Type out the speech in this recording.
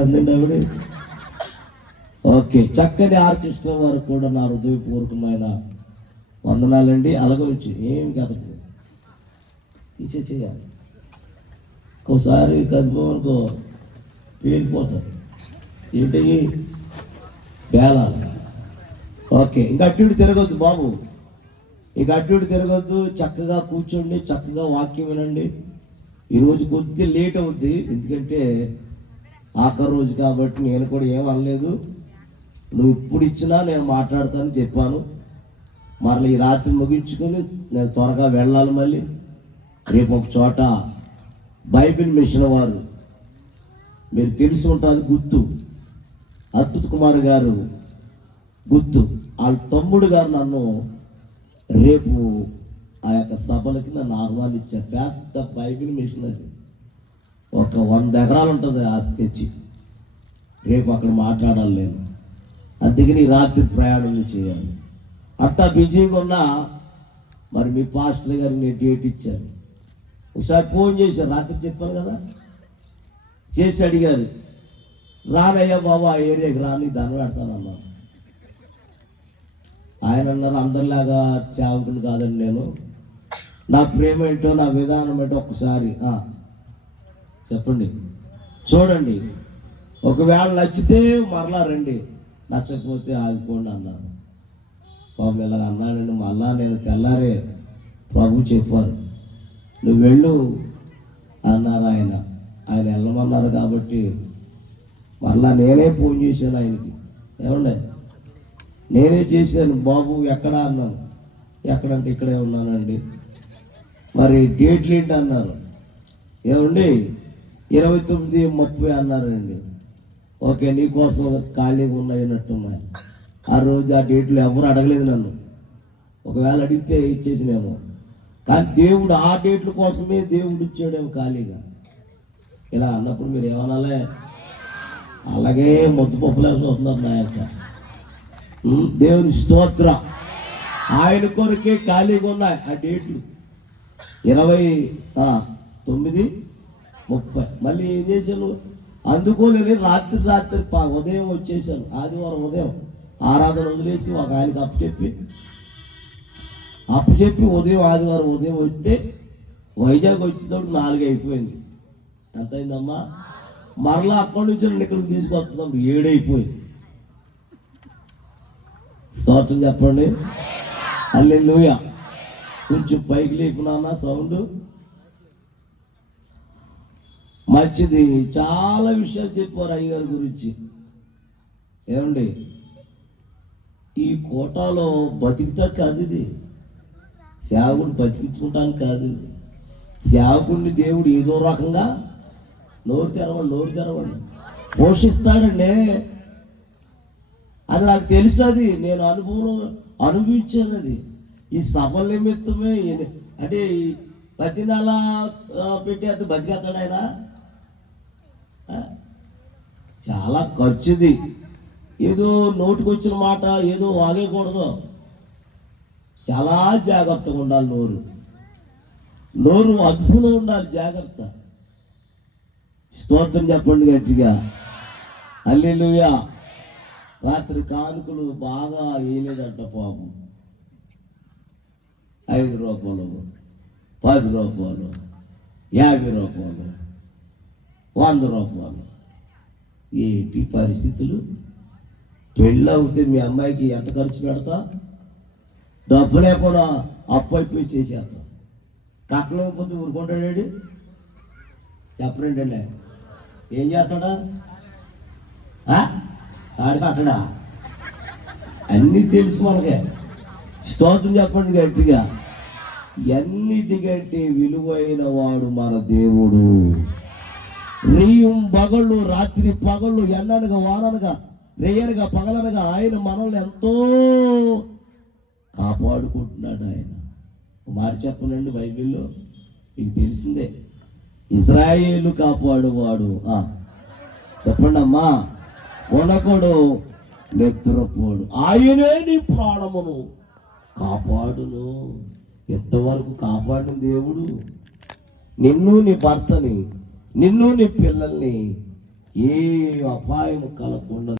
అందండి ఆవిడ. ఓకే, చక్కని ఆర్కెస్ట్రా వారు కూడా నా హృదయపూర్వకమైన వందనాలండి. అలాగొచ్చి ఏమి కదదు తీసేయాలి. ఒకసారి కదుకోనుకో పేలిపోతారు. ఏంటి బేళాలు. ఓకే, ఇంకా అడ్డు తిరగొద్దు బాబు, ఇక అడ్డు తిరగొద్దు. చక్కగా కూర్చోండి, చక్కగా వాక్యం వినండి. ఈరోజు కొద్దిగా లేట్ అవుద్ది, ఎందుకంటే ఆఖరి రోజు కాబట్టి. నేను కూడా ఏం అనలేదు, నువ్వు ఇప్పుడు ఇచ్చినా నేను మాట్లాడతానని చెప్పాను. మరలా ఈ రాత్రి ముగించుకొని నేను త్వరగా వెళ్ళాలి. మళ్ళీ రేపు ఒక చోట బైబిల్ మిషన్ వారు, మీరు తెలిసి ఉంటుంది, గుర్తు అద్భుత కుమార్ గారు గుర్తు, వాళ్ళ తమ్ముడు గారు నన్ను రేపు ఆ యొక్క సభలకి నన్ను ఆహ్వానించారు. పెద్ద బైబిల్ మిషన్ అది, ఒక 100 ఎకరాలు ఉంటుంది ఆస్తి తెచ్చి. రేపు అక్కడ మాట్లాడాలి నేను, అందుకని రాత్రి ప్రయాణం చేయాలి. అంతా బిజీగా ఉన్నా మరి మీ పాస్టర్ గారు నేను డేట్ ఇచ్చారు. ఒకసారి ఫోన్ చేశారు, రాత్రి చెప్పాను కదా, చేసి అడిగారు, రానయ్యా బాబు ఆ ఏరియాకి రాని దండ పెడతానన్నా. ఆయన అన్నారు, అందరిలాగా సేవకులు కాదండి నేను, నా ప్రేమ ఏంటో నా విధానం ఏంటో ఒక్కసారి చెప్పండి, చూడండి, ఒకవేళ నచ్చితే మరలా రండి, నచ్చకపోతే ఆగిపోండి అన్నారు. బాబు ఇలా అన్నాడండి. మళ్ళా నేను తెల్లారే ప్రభు చెప్పారు, నువ్వు వెళ్ళు అన్నారు. ఆయన వెళ్ళమన్నారు కాబట్టి మరలా నేనే ఫోన్ చేశాను ఆయనకి. ఏమండి, నేనే చేశాను. బాబు ఎక్కడా అన్నాను. ఎక్కడంటే ఇక్కడే ఉన్నానండి. మరి డేట్లు ఏంటి అన్నారు. ఏమండి 29-30 అన్నారండి. ఓకే, నీకోసం ఖాళీగా ఉన్నాయినట్టున్నాయి. ఆ రోజు ఆ డేట్లు ఎవరు అడగలేదు నన్ను, ఒకవేళ అడిగితే ఇచ్చేసినేమో. కానీ దేవుడు ఆ డేట్ల కోసమే దేవుడు ఇచ్చాడేమో ఖాళీగా. ఇలా అన్నప్పుడు మీరు ఏమనాలే, అలాగే మొద్దు పప్పులేసి వస్తున్నారు నా యొక్క దేవుని స్తోత్ర. ఆయన కొరకే ఖాళీగా ఉన్నాయి ఆ డేట్లు. 29-30 మళ్ళీ ఏం చేశాను, అందుకోలేని రాత్రి ఉదయం వచ్చేసాను. ఆదివారం ఉదయం ఆరాధన వదిలేసి ఒక ఆయనకి అప్పుచెప్పి ఉదయం ఆదివారం ఉదయం వస్తే వైజాగ్ వచ్చేటప్పుడు 4 అయిపోయింది. ఎంత అయిందమ్మా? మరలా అక్కడి నుంచి ఇక్కడికి తీసుకొస్తున్నప్పుడు 7 అయిపోయింది. స్తోత్రం చెప్పండి, హల్లెలూయా. కొంచెం పైకి లేపునా సౌండ్. మంచిది, చాలా విషయాలు చెప్పారు అయ్యగారి గురించి. ఏమండి, ఈ కోటాలో బతికితా కాదు, ఇది సేవకుడు బతికించుకుంటానికి కాదు. సేవకుడిని దేవుడు ఏదో రకంగా నోరు తెరవండి పోషిస్తాడండి. అది నాకు తెలుసు, అది నేను అనుభవించాను. అది ఈ సభల నిమిత్తమే. అంటే ప్రతి నెల పెట్టి అది బతికేస్తాడు ఆయన. చాలా ఖర్చుది. ఏదో నోటికి వచ్చిన మాట ఏదో వాగేయకూడదు, చాలా జాగ్రత్తగా ఉండాలి. నోరు అదుపులో ఉండాలి, జాగ్రత్త. స్తోత్రం చెప్పండి గట్టిగా, హల్లెలూయా. రాత్రి కానుకలు బాగా వేయలేదంట పాపం. 5 రూపాయలు, 10 రూపాయలు, 50 రూపాయలు, 100 రూపాయలు. ఏంటి పరిస్థితులు? పెళ్ళి అవుతే మీ అమ్మాయికి ఎంత ఖర్చు పెడతా? డబ్బులే కూడా అప్పు అయిపోయి చేసేస్తాం. కట్నం అయిపోతే ఊరుకుంటాడు. చెప్పనండి, ఏం చేస్తాడా? ఆడికి కట్టడా? అన్నీ తెలుసు మనకే. స్తోత్రం చెప్పండి గట్టిగా. ఎన్నిటికంటే విలువైన వాడు మన దేవుడు. రేయం పగళ్ళు, రాత్రి పగళ్ళు, ఎండనగా వాననగా, రేయనగా పగలనగా ఆయన మనల్ని ఎంతో కాపాడుకుంటున్నాడు. ఆయన మాట చెప్పనండి, బైబిల్లో మీకు తెలిసిందే, ఇజ్రాయేలు కాపాడువాడు. చెప్పండి అమ్మా, కొనకొడు నిద్రపోడు, ఆయనే నీ ప్రాణమును కాపాడును. ఎంతవరకు కాపాడిన దేవుడు నిన్ను, నీ భర్తని, నిన్ను, నీ పిల్లల్ని ఏ అపాయం కలగకుండా